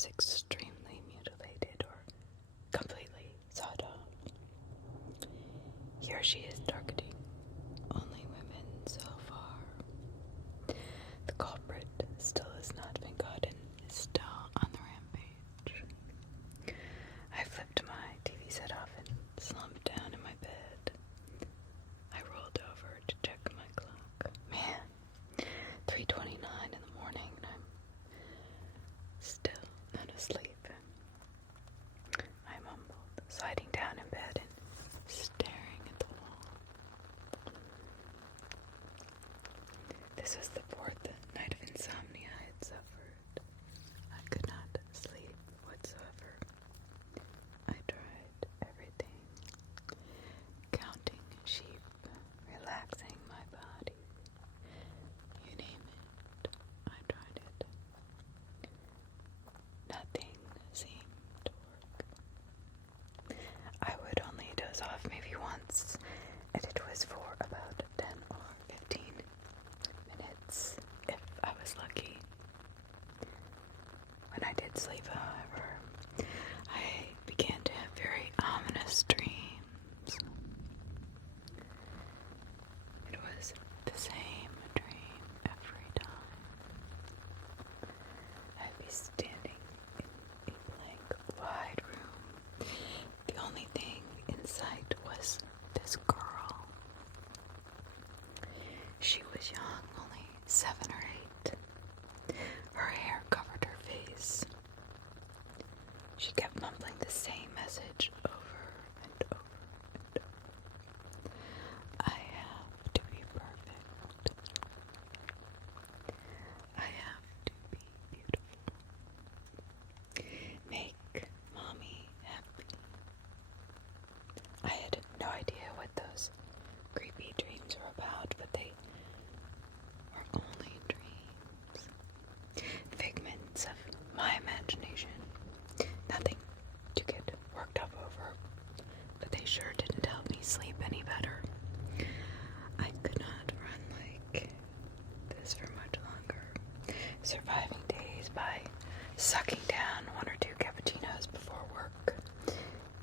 sometimes extremely mutilated or completely sawed off. Here she is targeting only women so far. The culprit still has not been caught and is still on the rampage. I flipped my TV set off and slumped down in my bed. I rolled over to check my clock. Man, 3:29 in the morning and I'm still not asleep. I mumbled, sliding down in bed and staring at the wall. This was the fourth night of insomnia I had suffered. I could not sleep whatsoever. I tried everything. Counting sheep, relaxing my body. You name it, I tried it. Nothing seemed to work. I would only doze off maybe once, and it was for about 10 or 15 minutes, if I was lucky. When I did sleep, however, I began to have very ominous dreams. It was the same dream every time. I'd be standing in a blank, wide room. The only thing in sight was this girl. She was young, only 7 or 8. Her hair covered her face. She kept mumbling the same message over and over and over. I have to be perfect. I have to be beautiful. Make mommy happy. I had no idea what those creepy dreams were about, but they were only dreams. Figments of my imagination. Nothing to get worked up over, but they sure didn't help me sleep any better. I could not run like this for much longer, surviving days by sucking down 1 or 2 cappuccinos before work.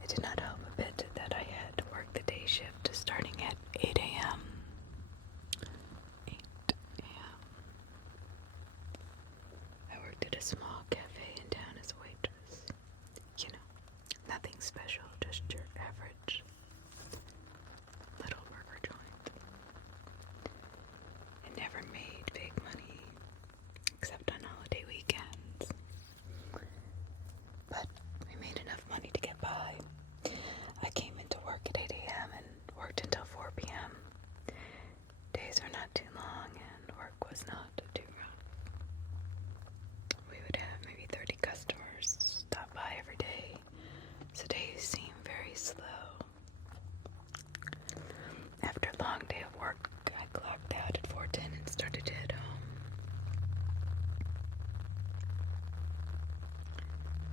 It did not help a bit that I had to work the day shift starting at 8 a.m. 8 a.m. I worked at a small cafe in town as a waitress. You know, nothing special, just your average little burger joint. It never made big money, except on holiday weekends. But we made enough money to get by. I came into work at 8 a.m. and worked until 4 p.m. Days are not too long and work was not too rough. We would have maybe 30 customers stop by every day, so days seem very slow. After a long day of work, I clocked out at 4:10 and started to head home.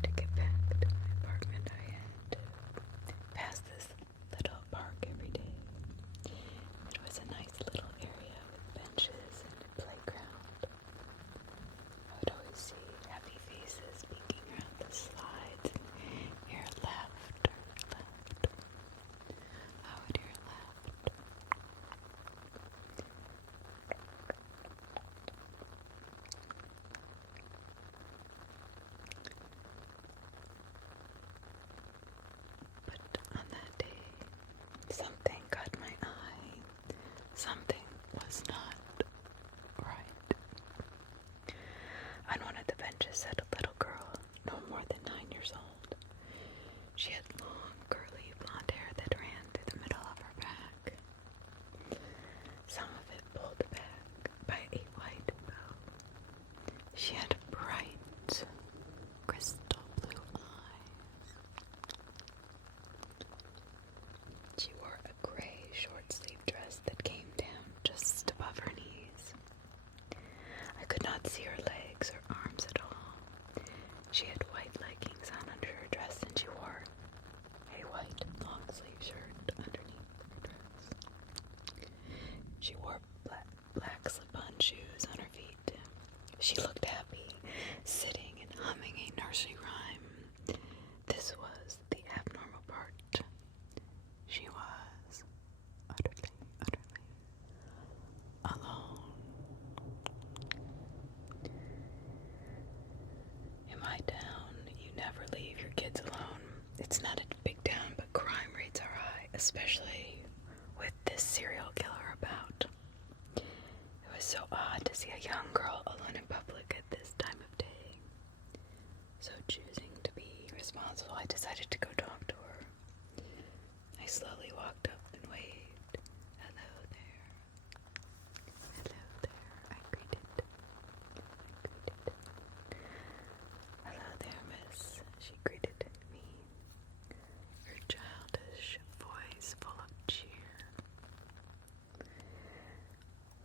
To get back to my apartment, I had to pass this little park every day. It was a nice little area with benches and a playground. I would always see happy faces peeking around the slides and hear laughter. I would hear laughter. But on that day, something caught my eye. Something was not right. On one of the benches sat a little girl, no more than 9 years old. She had long, curly blonde hair that ran through the middle of her back. Some of it pulled back by a white bow. She had bright, crystal blue eyes. She wore a gray short-sleeved dress that came down just above her knees. I could not see her legs or arms at all. She had white leggings on under her dress and she wore especially with this serial killer about. It was so odd to see a young girl alone in public at this time of day. So choosing to be responsible, I decided to go talk to her. I slowly walked up and waved. Hello there. Hello there, I greeted. Hello there, miss, she greeted me. Her childish voice full of cheer.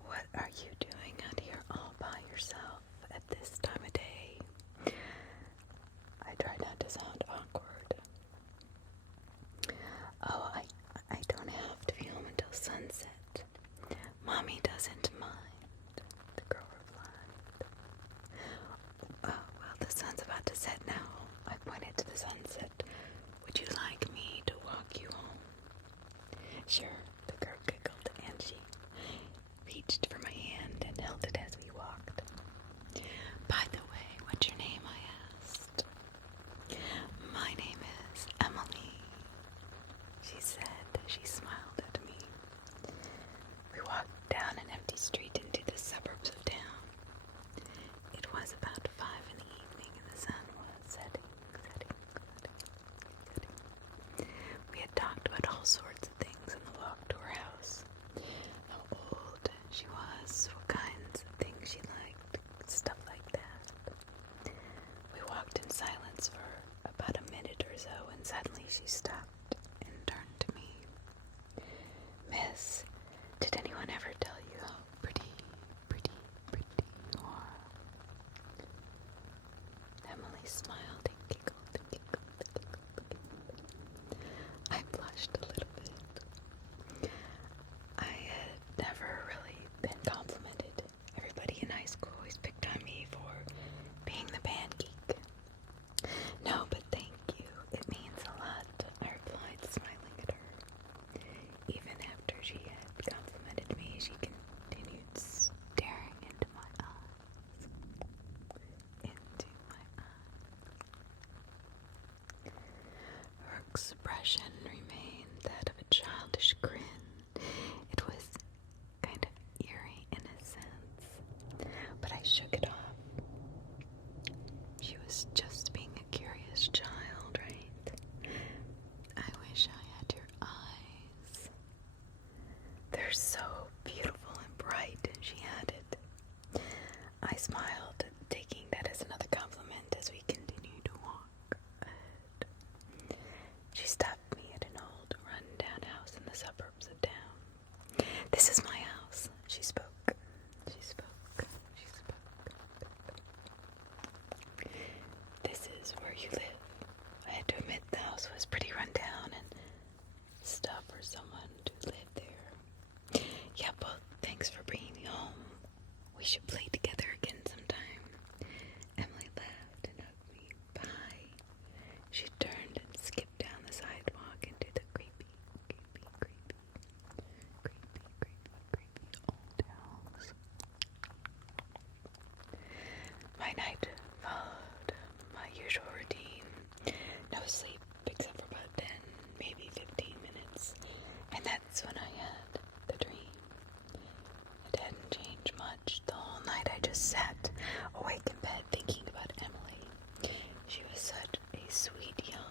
What are you doing out here all by yourself at this time of day? I tried not to sound awkward. Oh, I don't have to be home until sunset. Mommy doesn't mind, the girl replied. Oh, well, the sun's about to set now. I pointed to the sunset. Would you like me to walk you home? Sure, the girl giggled, and she reached for my hand and held it as we walked. By the way, what's your name? I asked. My name is Emily, she said. She smiled at me. We walked down an empty street into the suburbs of town. It was about 5 in the evening and the sun was setting. We had talked about all sorts of things on the walk to her house. How old she was, what kinds of things she liked, stuff like that. We walked in silence for about a minute or so, and suddenly she stopped and turned to me. Miss, did anyone ever tell you how pretty you are? Emily smiled and giggled. I blushed a little bit. I had never really been complimented. Everybody in high school always picked on me for being the band geek. No, but thank you. It means a lot, I replied, smiling at her. Even after she had complimented me, she continued staring into my eyes. Her expression remained that of a childish grin. It was kind of eerie in a sense, but I shook it off. She was just being a curious child, right? I wish I had your eyes. They're so beautiful and bright, she added. I smiled, taking that as another compliment as we continued to walk ahead. She stopped me at an old, run-down house in the suburbs of town. This is my house, she spoke. This is where you live. I had to admit the house was pretty run down and stuff for someone to live there. Yeah, well, thanks for bringing me home. We should play together again sometime. Emily laughed and hugged me. Bye. She turned and skipped down the sidewalk into the creepy old house. My night followed my usual routine. No sleep except for about 10, maybe 15 minutes. And that's when I had the dream. It hadn't changed much. The whole night I just sat awake in bed thinking about Emily. She was such a sweet young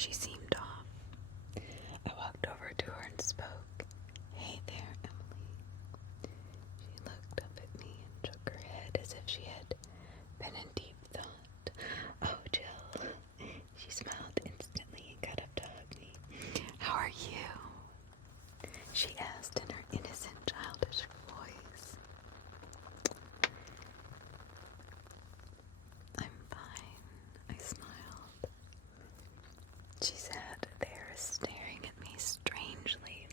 She seemed off. I walked over to her and spoke. "Hey there, Emily." She looked up at me and shook her head as if she had been in deep thought. "Oh, Jill." She smiled instantly and got up to hug me. "How are you?" she asked in her innocent, childish voice. "I'm fine," I smiled. She sat there staring at me strangely.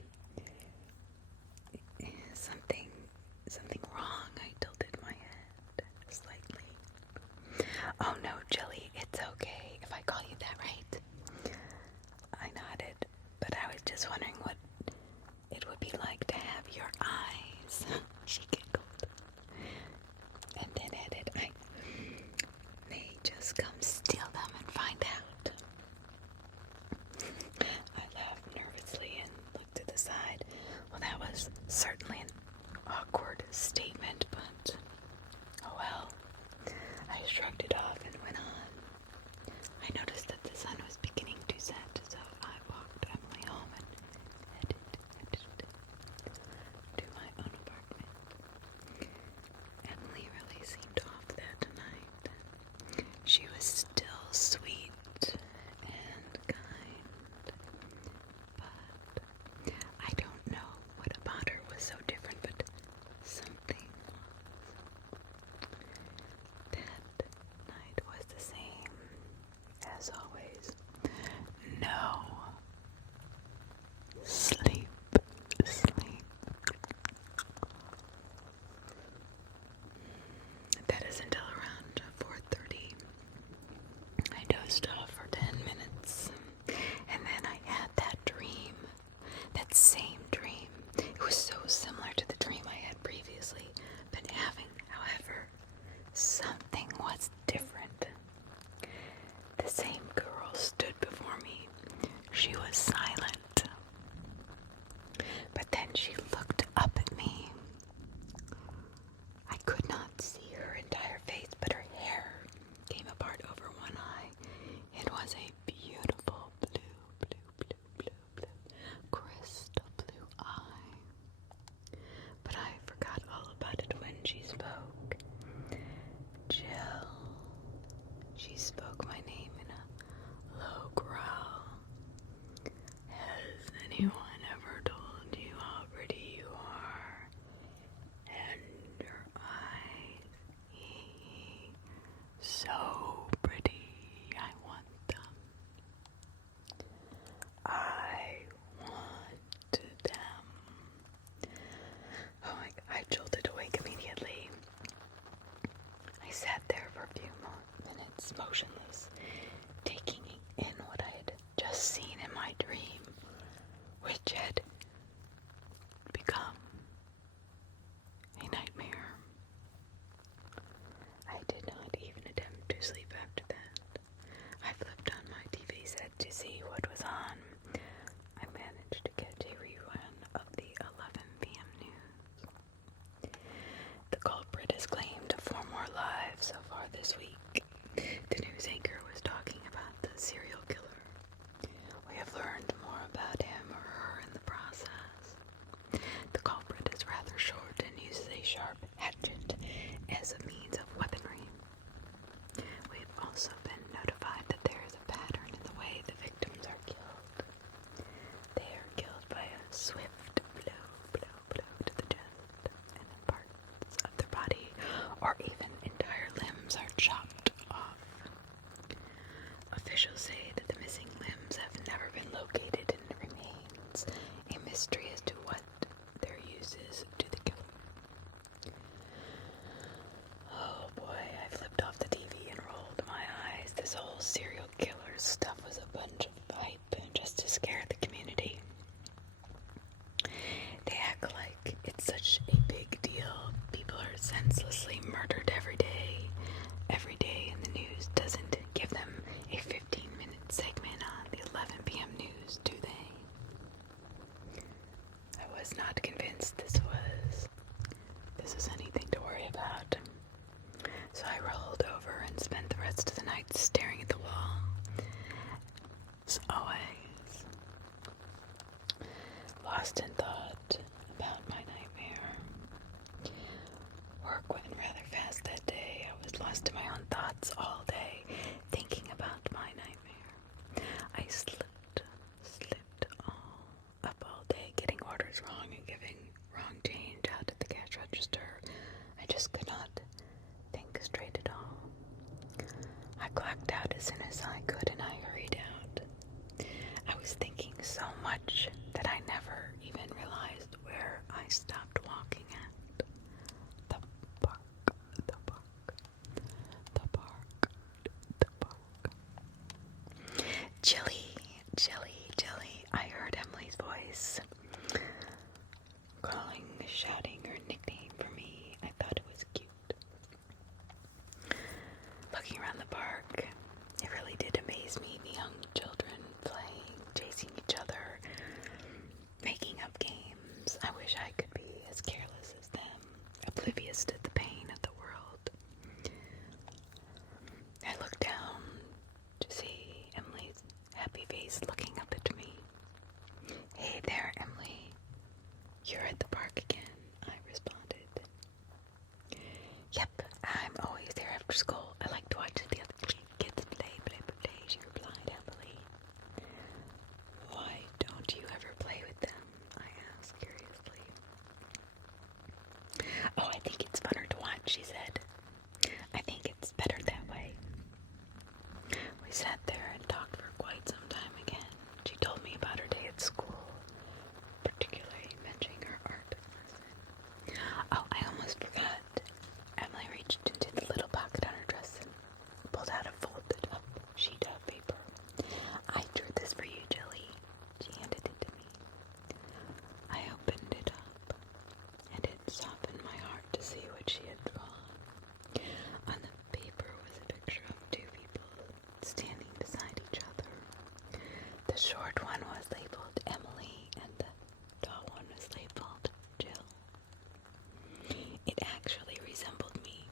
Something wrong? I tilted my head slightly. "Oh no, Jilly, it's okay if I call you that, right?" I nodded, but I was just wondering what it would be like to have your eyes. She giggled and then added, "I may just come steal them and find out." I laughed nervously and looked to the side. Well, that was certainly an awkward statement, but oh well. I shrugged it off and went on. I noticed that the sun was beginning to set, so I walked Emily home and headed to my own apartment. Emily really seemed off that night. She was still sweet and kind, but I don't know what about her was so different, but something that night was the same as always. No sleep. That is until around 4:30. I dozed off for 10 minutes, and then I had that dream, that same dream. It was so similar to the dream I had previously been having. However, something was different. The same girl stood before me. She was silent, but then she looked up at me. I could not see her entire face, but her hair came apart over one eye. It was a beautiful blue, crystal blue eye. But I forgot all about it when she spoke. "Jill." She spoke my name in a low growl. "Has anyone ever told you how pretty you are? And your eyes, so pretty. I want them. I want them." Oh, I jolted awake immediately. I sat there for a few minutes, motionless, taking in what I had just seen in my dream, which had become a nightmare. I did not even attempt to sleep after that. I flipped on my TV set to see what was on. I managed to catch a rerun of the 11 p.m. news. The culprit has claimed 4 more lives so far this week. The news anchor was talking about the serial killer. We have learned more about him or her in the process. The culprit is rather short and uses a sharp hatchet as a means of weaponry. We have also been notified that there is a pattern in the way the victims are killed. They are killed by a swift blow to the chest, and then parts of their body or even entire limbs are chopped off. Officials say that the missing limbs have never been located and it remains a mystery as to what their use is to the killer. Oh boy, I flipped off the TV and rolled my eyes. This whole serial killer stuff was a bunch of hype just to scare the community. They act like it's such a big deal. People are senselessly murdered every day. Every day, and the news doesn't give them a 15-minute as always, lost in thought about my nightmare. Work went rather fast that day. I was lost in my own thoughts all day, thinking about my nightmare. I slipped all day, getting orders wrong and giving wrong change out at the cash register. I just could not think straight at all. I clocked out as soon as I could and I hurried out. I was thinking so much that I never even realized where I stopped walking at. The park, the park, the park, the park. Jilly, Jilly, Jilly. I heard Emily's voice calling, shouting her nickname for me. I thought it was cute. Looking around the park, it really did amaze me. The young children playing, chasing each other, making up games. I wish I could be as careless as them, oblivious to the pain of the world. I looked down to see Emily's happy face looking up at me. Hey there, Emily. You're at the park again, I responded. Yep, I'm always there after school. I like to watch the other kids play, she replied happily. Why don't you ever play with them? I asked curiously. Oh, I think it's funner to watch, she said. I think it's better that way. We sat there and talked for quite some time again. She told me about her day at school, particularly mentioning her art lesson. Oh, I almost forgot. Emily reached into the little pocket on her dress and pulled out a folded up sheet of paper. I drew this for you, Jilly. She handed it to me. I opened it up, and it softened my heart to see what she had drawn. On the paper was a picture of two people standing beside each other. The short one was labeled Emily, and the tall one was labeled Jill. It actually resembled me.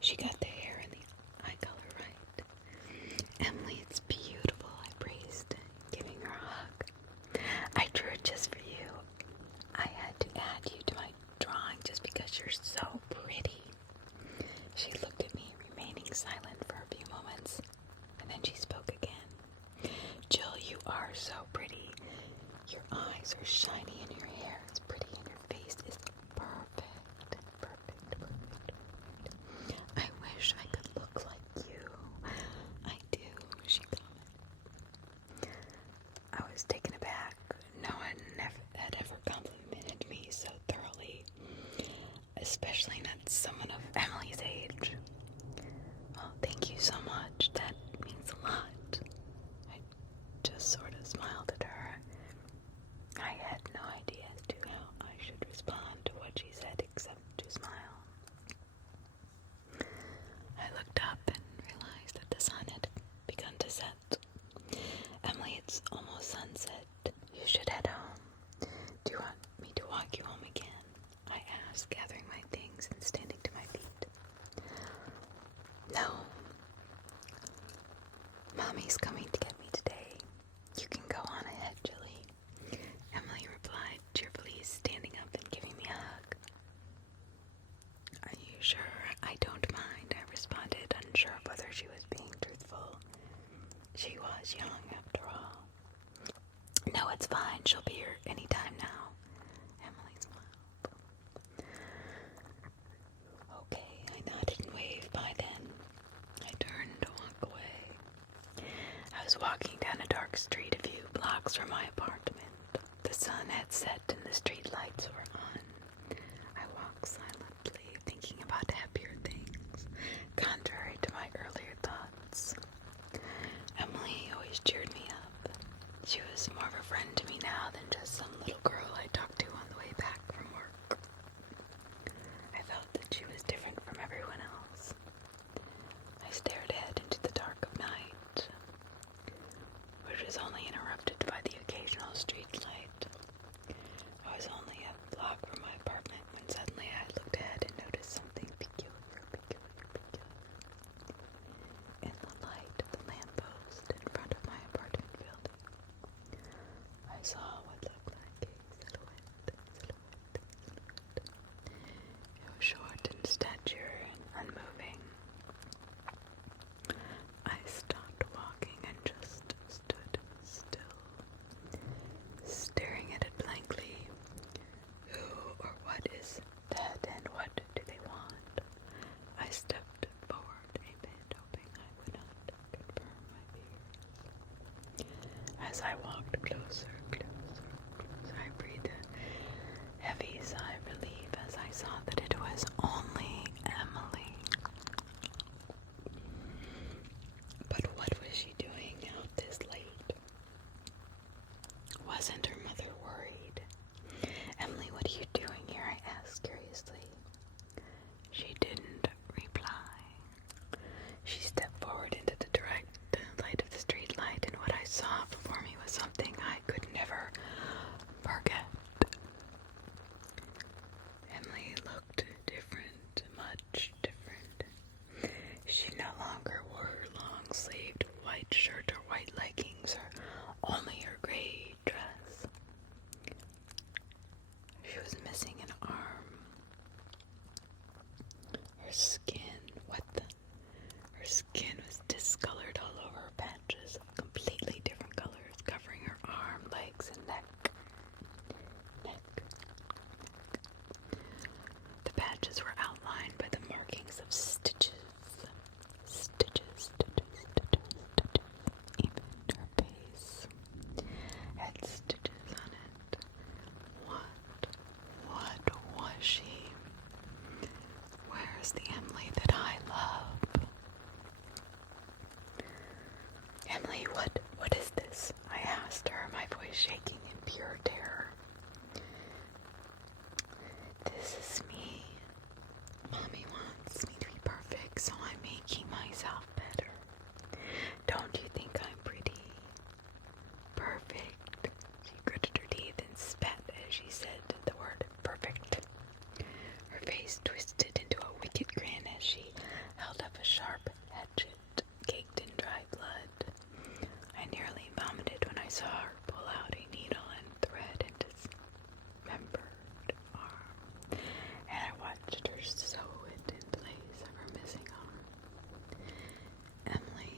She got the hair and the eye color right. Emily, it's beautiful, I praised, giving her a hug. I drew it just for you. I had to add you to my drawing just because you're so pretty. She looked at me, remaining silent for a few moments, and then she spoke again. Jill, you are so pretty. Your eyes are shiny and your hair is pretty and your face is perfect. I wish I could look like you. I do, she commented. I was taken aback. No one had ever complimented me so thoroughly, especially not someone of Emily's age. Well, thank you so much. That means a lot. I just sort of smiled at her. I had no idea as to how I should respond to what she said except to smile. I looked up and realized that the sun had begun to set. Emily, it's almost sunset. You should head home. Do you want me to walk you home again? I asked, gathering my things and standing to my feet. No. Mommy's coming to get me today. You can go on ahead, Jilly. Emily replied cheerfully, standing up and giving me a hug. Are you sure? I don't mind, I responded, unsure of whether she was being truthful. She was young, after all. No, it's fine. She'll be here any time now. Emily smiled. Okay, I nodded and waved. Bye then. I turned to walk away. I was walking down a dark street a few blocks from my apartment. The sun had set and the street lights were on. I walked silently, thinking about happier things, contrary to my earlier thoughts. Emily always cheered me up. She was more of a friend to me now than just some little girl I talked to on the way back from work. I felt that she was different from everyone else. I stared ahead into the dark of night, which was only interrupted by the occasional street light. I was only a block as I walked closer, I breathed a heavy sigh of relief as I saw that it was only Emily. But what was she doing out this late? Wasn't her mother worried? Emily, what are you doing here? I asked curiously. She didn't reply. She stepped forward into the direct light of the street light, and what I saw before me was something I could never forget. Emily looked different, much different. She no longer wore her long-sleeved white shirt or white leggings, or only her gray dress. She was missing an arm. Her skin, her skin was discolored all over, patches of completely different colors covering her arm, legs, and neck. The patches were outlined by the markings of stitches. Even her face had stitches on it. What was she? Where's the Emily that I love? Emily, what is this? I asked her, my voice shaking in pure terror. This is me. Mommy wants me to be perfect, so I'm making myself better. Don't you think I'm pretty? Perfect. She gritted her teeth and spat as she said the word perfect. Her face twisted into a wicked grin as she held up a sharp hatchet caked in dry blood. I nearly vomited when I saw her pull out a needle and thread and dismembered arm, and I watched her sew it in place of her missing arm. Emily,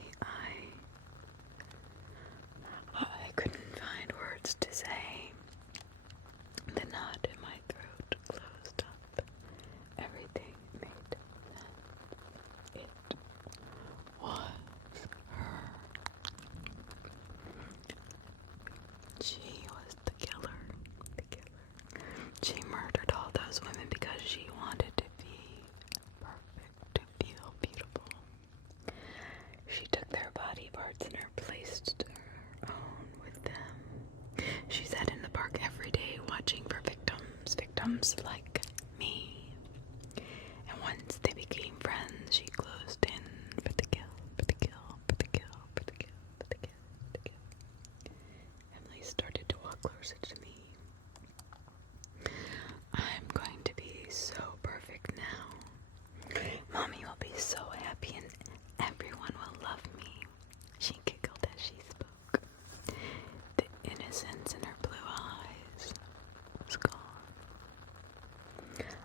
I couldn't find words to say. The knot in my throat closed up. Everything made sense. It was her. She was the killer. She murdered all those women because she wanted to be perfect, to feel beautiful. She took their body parts and replaced her own with them. She sat in the park every day watching for victims like me. And once they became friends, she closed in for the kill. Emily started to walk closer to me. I'm going to be so perfect now. Mommy will be so happy and everyone will love me. She giggled as she spoke. The innocence in her blue eyes was gone.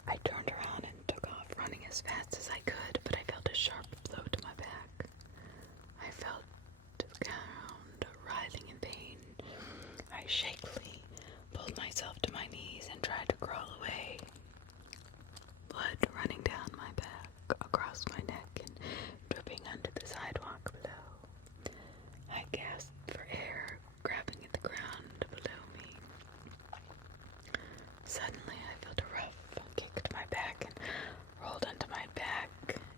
I turned around and took off, running as fast as I could, but I felt a sharp blow to my back. I felt the ground writhing in pain. I shakily pulled myself to my knees and tried to crawl away. Blood running down my back, across my neck, and dripping onto the sidewalk below. I gasped for air, grabbing at the ground below me. Suddenly, I felt a rough kick to my back and rolled onto my back.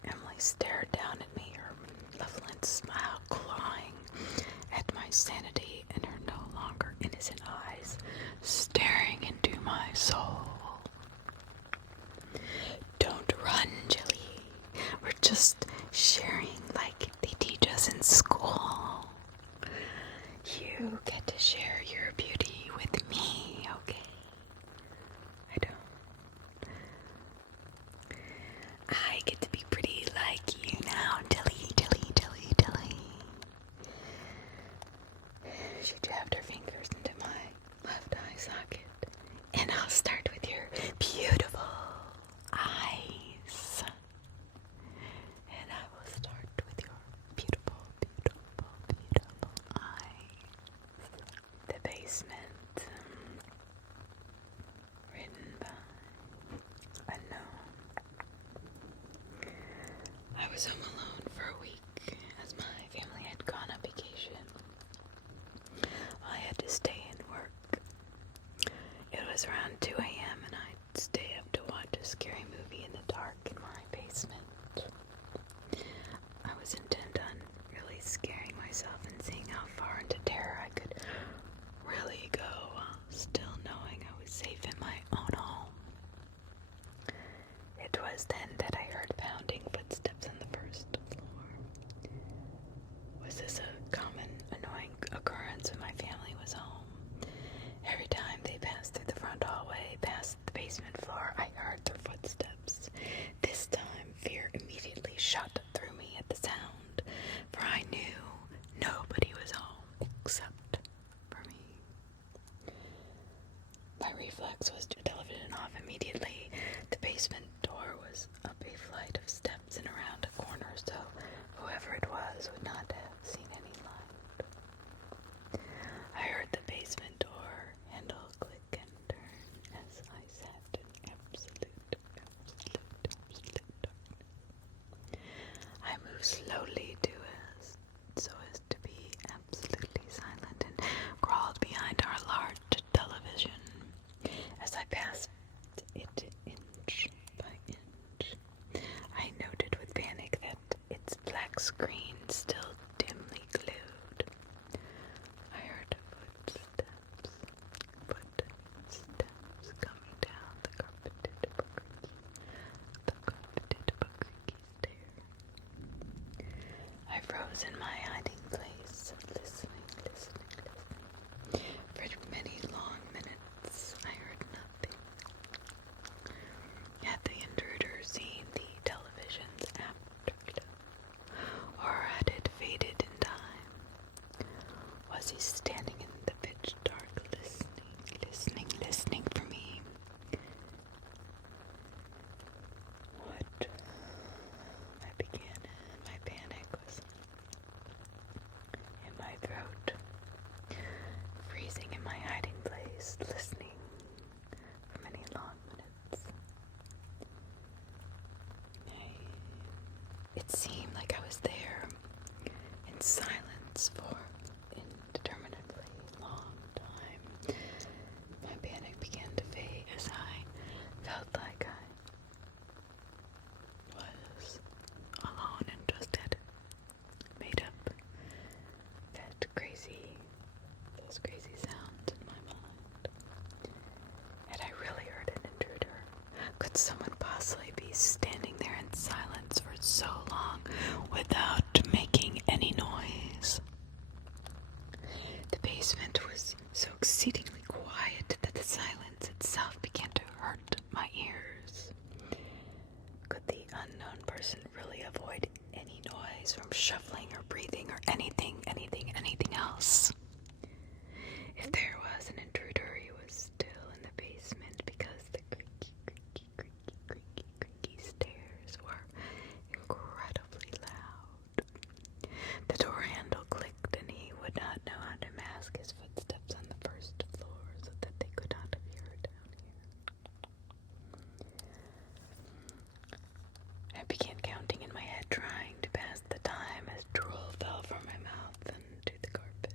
Emily stared down at me, her malevolent smile clawing at my sanity and her no longer innocent eyes staring into my soul. Don't run, Jilly. We're just sharing like they teach us in school. You get to share your beauty with me, okay? I don't. I get to be pretty like you now, Dilly. She jabbed her fingers into my left eye socket. And I'll start with your beautiful eyes. And I will start with your beautiful eyes. The basement. Written by unknown. I was home alone for a week as my family had gone on vacation. moments when my family was home. Every time they passed through the front hallway, past the basement floor, I heard their footsteps. This time, fear immediately shot through me at the sound, for I knew nobody was home except for me. My reflex was to turn the television off immediately. The basement door was up a flight of steps and around a corner, so whoever it was would not have seen any light. I heard the basement door handle click and turn as I sat in absolute darkness. I moved slowly so as to be absolutely silent and crawled behind our large television. As I passed it inch by inch, I noted with panic that its black screen still dimly glued. I heard footsteps coming down the carpeted but creaky stair. I froze in my hiding place, listening. For many long minutes, I heard nothing. Had the intruder seen the television's afterglow, or had it faded in time? Was he standing in the pitch dark, listening for me? What? I began. My panic was in my throat, freezing in my hiding place, listening for many long minutes. It seemed like I was there in silence for indeterminately long time. My panic began to fade as I felt like I was alone and just had made up those crazy sounds in my mind. Had I really heard an intruder? Could someone possibly be standing there in silence for so long without making any noise? The basement was so exceedingly quiet that the silence itself began to hurt my ears. Could the unknown person really avoid any noise from shuffling or breathing or anything else? If there was an intruder, he was still in the basement because the creaky stairs were incredibly loud. The door handle clicked and he would not know how to mask his footsteps on the first floor so that they could not hear down here. I began counting in my head, trying to pass the time as drool fell from my mouth into the carpet.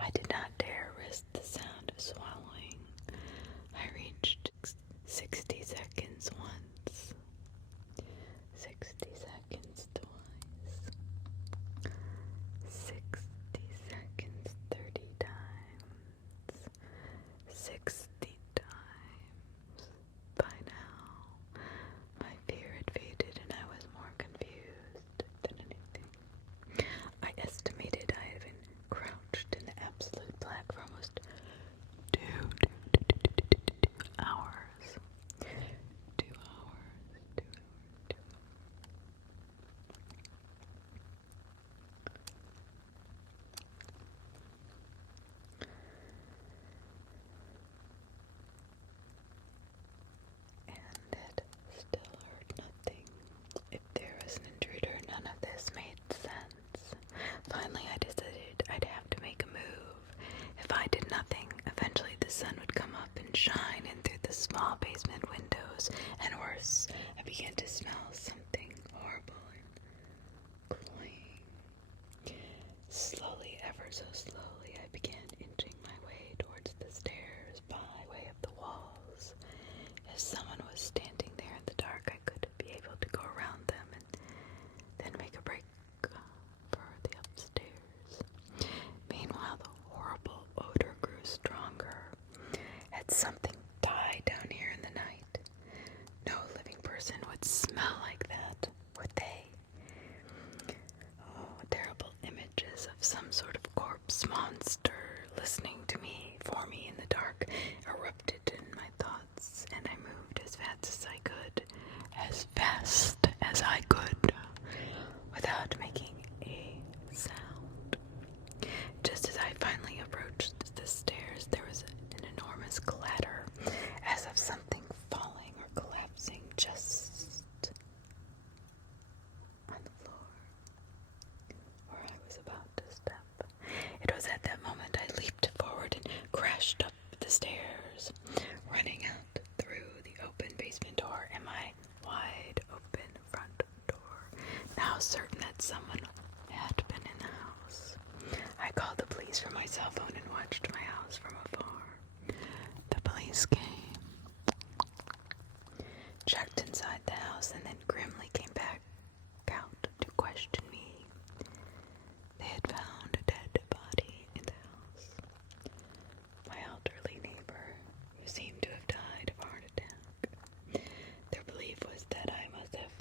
I did not dare risk the sound of swallowing. I reached 60 seconds once, 60 seconds twice, 60 seconds 30 times, 60 times. By now, my fear had faded and I was more confused than anything. I estimated I had been crouched in the absolute black for almost 2 hours. 2 hours. And it still heard nothing. If there was an intruder, none of this made sense. Finally, I decided I'd have to make a move. If I did nothing, eventually the sun would come up and shine in through the small basement windows, and worse, I began to smell something horrible and cloying. Slowly, ever so slowly, I began inching my way towards the stairs by way of the walls. If someone was standing there in the dark, I could be able to go around them and then make a break for the upstairs. Meanwhile, the horrible odor grew stronger. Had something died down here in the night? No living person would smell like that, would they? Oh, terrible images of some sort of corpse corpse monster listening to me for me in the dark erupted in my thoughts, and I moved as fast as I could, without making a sound. Just as I finally approached the stairs, there was an enormous clatter, as of something falling or collapsing just on the floor where I was about to step. It was at that moment I leaped forward and crashed up the stairs, running out through the open basement door and my wide open front door, now certain that someone had been in the house. I called the police from my cell phone and watched my house from afar. The police came, checked inside the house, and then grimly came back out to question me. They had found a dead body in the house. My elderly neighbor, who seemed to have died of a heart attack. Their belief was that I must have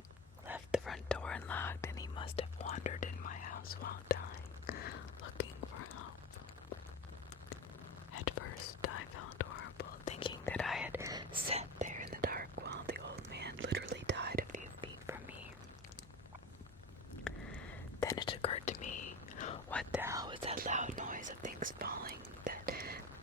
left the front door unlocked, and he must have wandered in my house while dying, looking for help. At first, I felt horrible, thinking that I had sat there in the dark while the old man literally died a few feet from me. Then it occurred to me, what the hell was that loud noise of things falling that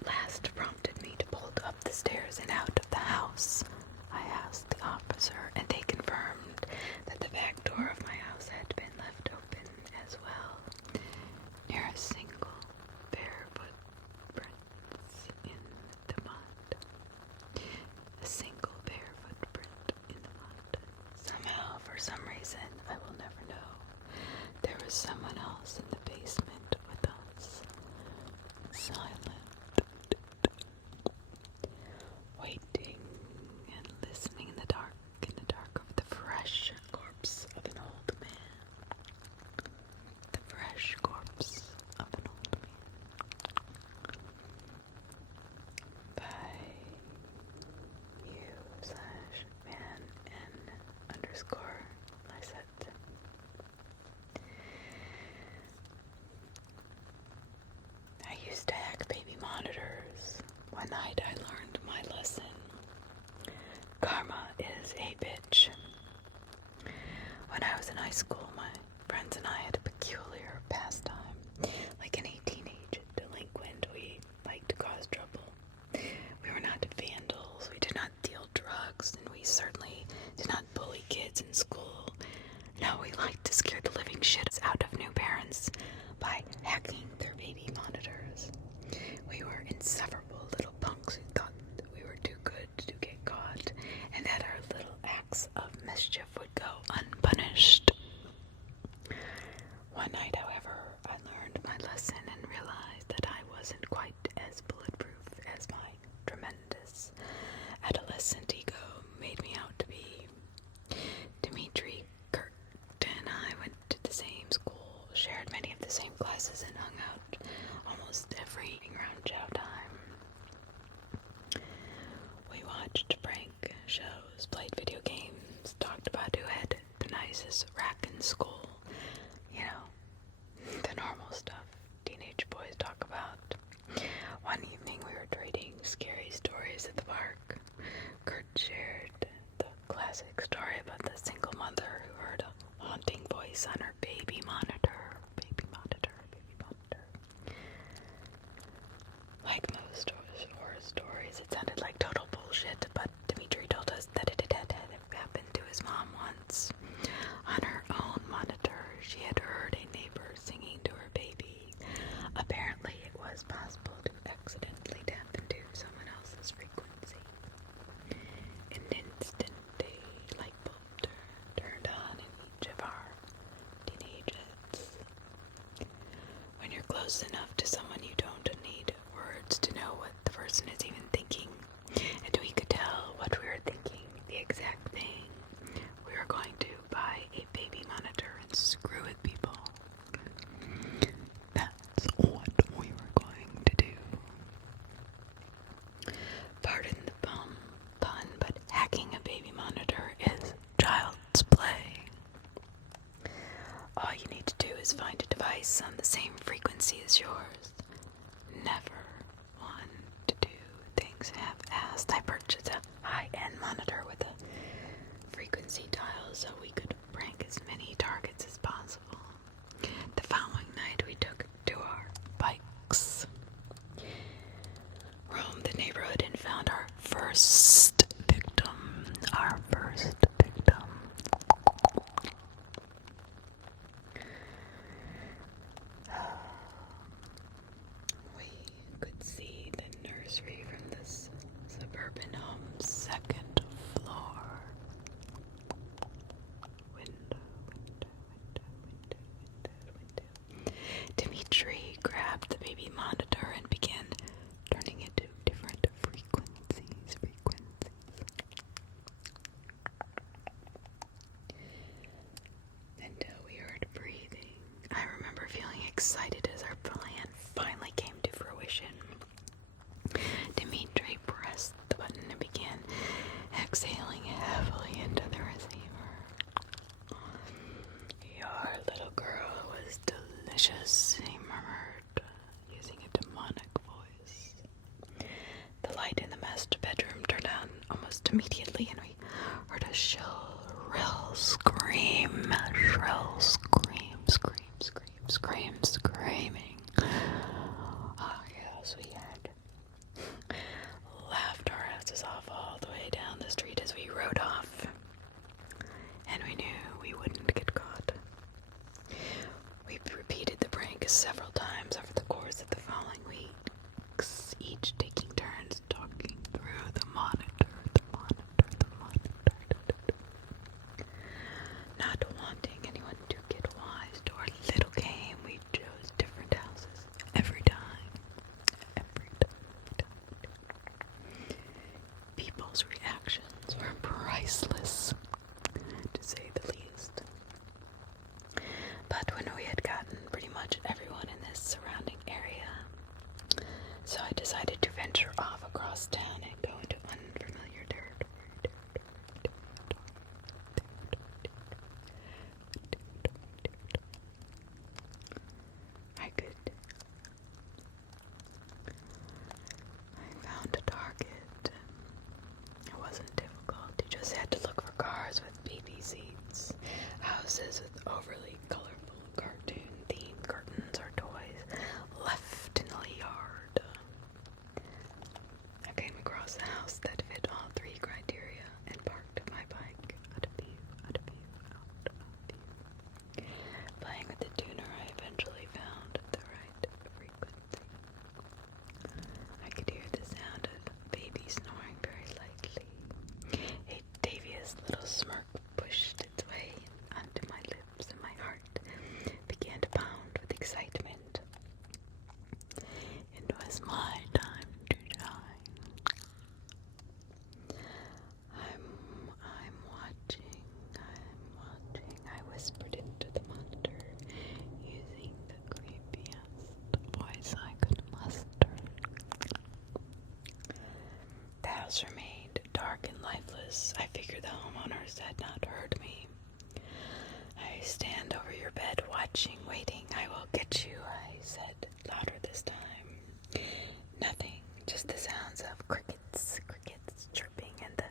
last prompted me to bolt up the stairs and out of the house? I asked the officer, and they confirmed that the back door of my house had been left open as well, near a single bare footprints in the mud. A single bare footprint in the mud. Somehow, for some reason, I will never know, there was someone else in the basement with us, silent, waiting and listening in the dark of the fresh corpse of an old man. The fresh corpse of an old man. By you/man_N_Lisette. I used to hack baby monitors. One night I learned my lesson. Karma is a bitch. When I was in high school, my friends and I had a peculiar pastime. Like any teenage delinquent, we liked to cause trouble. We were not vandals, we did not deal drugs, and we certainly did not bully kids in school. No, we liked to scare the living shit out of new parents by hacking their baby monitors. We were insufferable little punks who thought that we were too good to get caught, and that our little acts of mischief would go unpunished. One night, however, I learned my lesson and realized that I wasn't quite as bulletproof as my tremendous adolescent ego made me out to be. Dimitri, Kurt, and I went to the same school, shared many of the same classes, and hung out almost every evening around chow time. We watched prank shows, played video games, talked about who had the nicest rack in school. You know, the normal stuff teenage boys talk about. One evening we were trading scary stories at the park. Kurt shared the classic story about the single mother who heard a haunting voice on her baby monitor. Like most horror stories, it sounded like total bullshit, but Dimitri told us that it had happened to his mom once. On her own monitor, she had heard a neighbor singing to her baby. Apparently, it was possible to accidentally tap into someone else's frequency. In an instant, a light bulb turned on in each of our teenage heads. When you're close enough to someone, you don't need words to know what the person is even thinking, and we could tell what we were thinking, the exact thing. We were going to buy a baby monitor and screw with people. That's what we were going to do. Pardon the pun, but hacking a baby monitor is child's play. All you need to do is find a device on the same frequency as yours. never one to do things half-assed. I purchased a high-end monitor with a frequency dial so we could prank as many targets as possible. The following night we took to our bikes, roamed the neighborhood, and found our first victim. We could see the nursery from this suburban home's second floor. Window. Dimitri grabbed the baby monitor and began turning it to different frequencies. Until we heard breathing. I remember feeling excited as our plan finally came to fruition. Dimitri pressed the button and began exhaling heavily into the receiver. Your little girl was delicious, he murmured, using a demonic voice. The light in the master bedroom turned on almost immediately, and we heard a shrill screaming. Ah, yes, we had laughed our asses off all the way down the street as we rode off, and we knew we wouldn't get caught. We repeated the prank several times over the course of the following weeks, each taking turns talking through the monitor. Not wanting anyone to get wise to our little game, we chose different houses every time. People's reactions were priceless, to say the least. But when we had gotten pretty much everyone in this surrounding area, so I decided to venture off across town and go into unfamiliar territory. I found a target. It wasn't difficult. You just had to look for cars with baby seats, houses with overly colorful cartoon-themed curtains or toys left in the yard. I came across a house that fit all three criteria and parked my bike out of view. Playing with the tuner, I eventually found the right frequency. I could hear the sound of baby snoring very lightly. A devious little smirk pushed its way onto my lips, and my heart began to pound with excitement. It was my time to shine. I'm watching, I whispered into the monitor, using the creepiest voice I could muster. The house remained dark and lifeless. I figured the homeowners had not heard me. I stand over your bed, watching, waiting. I will get you, I said, louder this time. Nothing, just the sounds of crickets chirping and the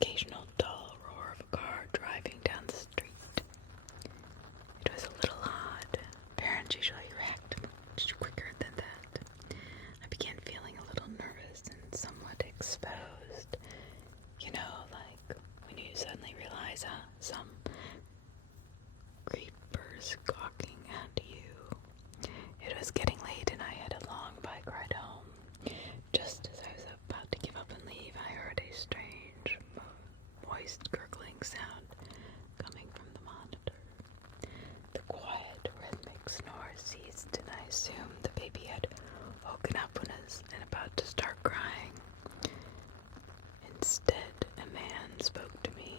occasional dull roar of a car driving down the street. It was a little odd. Parents usually react much quicker than that. I began feeling a little nervous and somewhat exposed. You know, like when you suddenly realize some creepers gawking at you. It was getting late and I had a long bike ride home. Just as I was about to give up and leave, I heard a strange, moist, gurgling sound coming from the monitor. The quiet, rhythmic snore ceased, and I assumed the baby had woken up and about to start crying. Instead, a man spoke to me.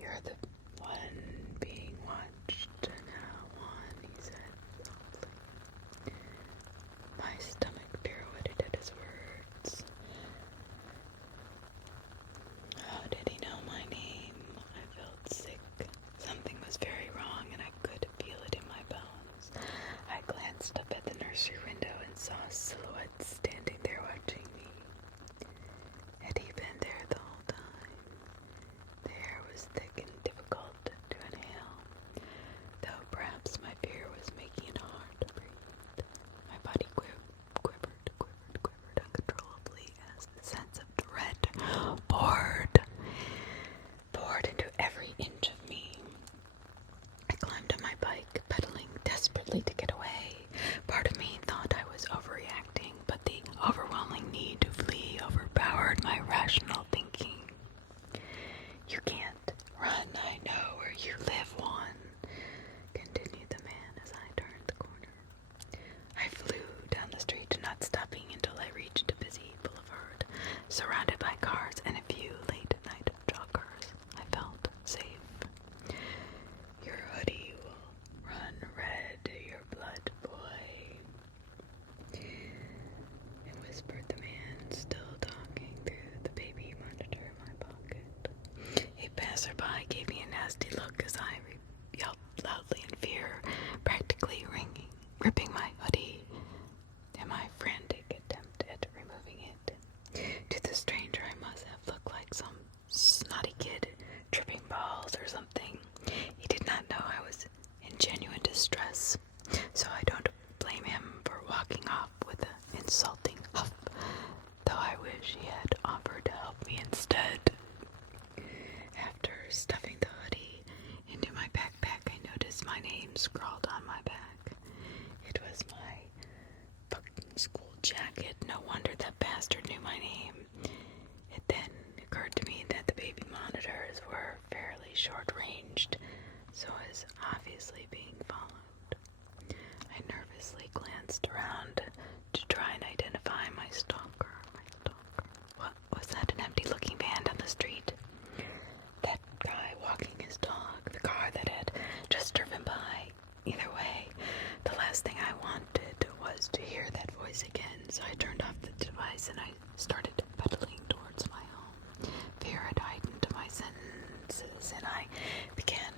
You're the one being watched now on, he said softly. My stomach pirouetted at his words. How did he know my name? I felt sick. Something was very wrong, and I could feel it in my bones. I glanced up at the nursery window and saw so I don't blame him for walking off with an insulting huff, though I wish he had offered to help me instead. After stuffing the hoodie into my backpack, I noticed my name scrawled on my back. It was my fucking school jacket. No wonder that bastard knew my name. It then occurred to me that the baby monitors were fairly short-ranged, so I was obviously being followed. I nervously glanced around to try and identify my stalker. What was that? An empty-looking van down the street? That guy walking his dog? The car that had just driven by? Either way, the last thing I wanted was to hear that voice again, so I turned off the device and I started pedaling towards my home. Fear had heightened my senses, and I began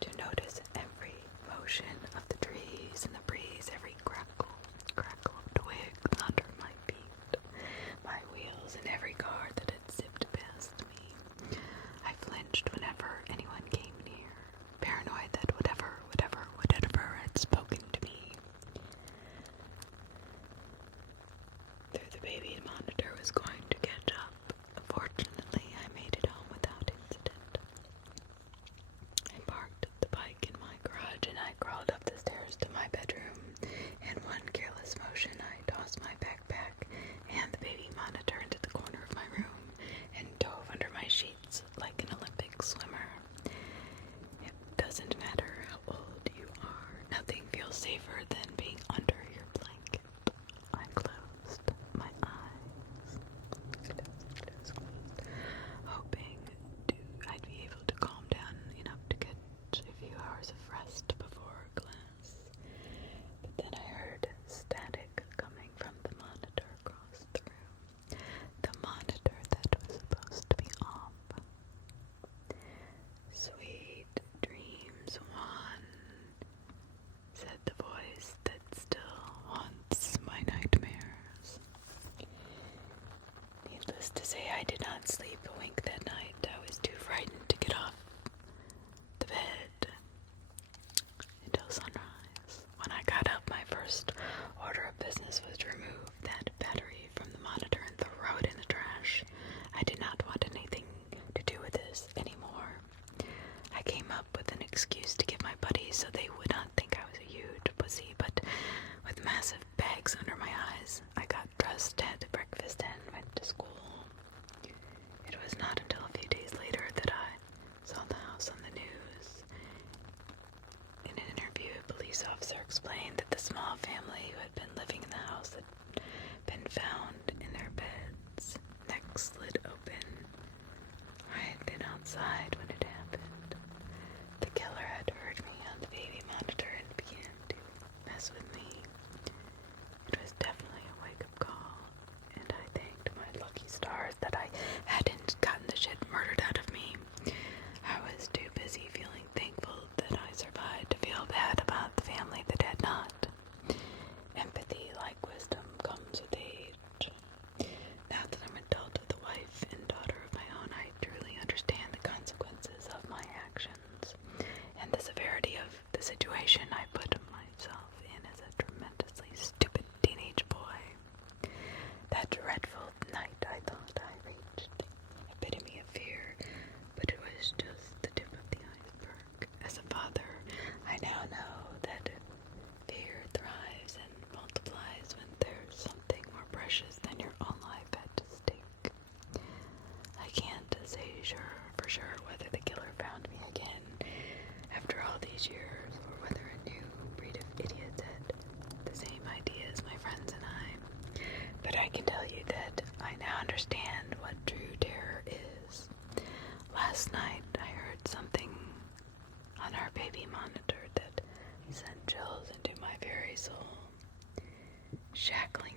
to notice every motion of the trees in the breeze, every crackle of twigs under my feet, my wheels, and every car that had zipped past me. I flinched whenever anyone came near, paranoid that whatever had spoken to me through the baby monitor was going to catch up. Fortunately, I made it home without incident. I parked the bike in my garage and I crawled up the stairs to my bedroom. In one careless motion, I tossed my backpack and the baby monitor into the corner of my room and dove under my sheets like an Olympic swimmer. It doesn't matter how old you are, nothing feels safer than being under your blanket. I closed my eyes, hoping I'd be able to calm down enough to catch a few hours of rest before class. But then I heard static coming from the monitor across the room, the monitor that was supposed to be off. Sweet dreams, Juan, said the voice that still haunts my nightmares. Needless to say, I did not sleep a wink that night. I was too frightened to get off the bed until sunrise. When I got up, my first order of business was to remove that battery from the monitor and throw it in the trash. I did not want anything to do with this anymore. I came up with an excuse to give my buddies so they would not think I was a huge pussy, but with massive bags under my eyes, I got dressed, had breakfast, and went to school. It was not until a few days later that I saw the house on the news. In an interview, a police officer explained that the small family who had been living in the house had been found in their beds, necks slit open. I had been outside when it happened. The killer had heard me on the baby monitor and began to mess with me. It was definitely a wake-up call, and I thanked my lucky stars that I hadn't gotten the shit murdered out of me. I was too busy feeling thankful that I survived to feel bad about the family that had not. Empathy, like wisdom, comes with age. Now that I'm an adult with a wife and daughter of my own, I truly understand the consequences of my actions and the severity of the situation I put myself in as a tremendously stupid teenage boy. That dreadful night, I thought I reached the epitome of fear, but it was just the tip of the iceberg. As a father, I now know that fear thrives and multiplies when there's something more precious than your own life at stake. I can't say for sure whether the killer found me again after all these years, or whether a new breed of idiots had the same idea as my friends and I. But I can tell you that I now understand what true terror is. Last night I heard something on our baby monitor that sent chills into my very soul. Shackling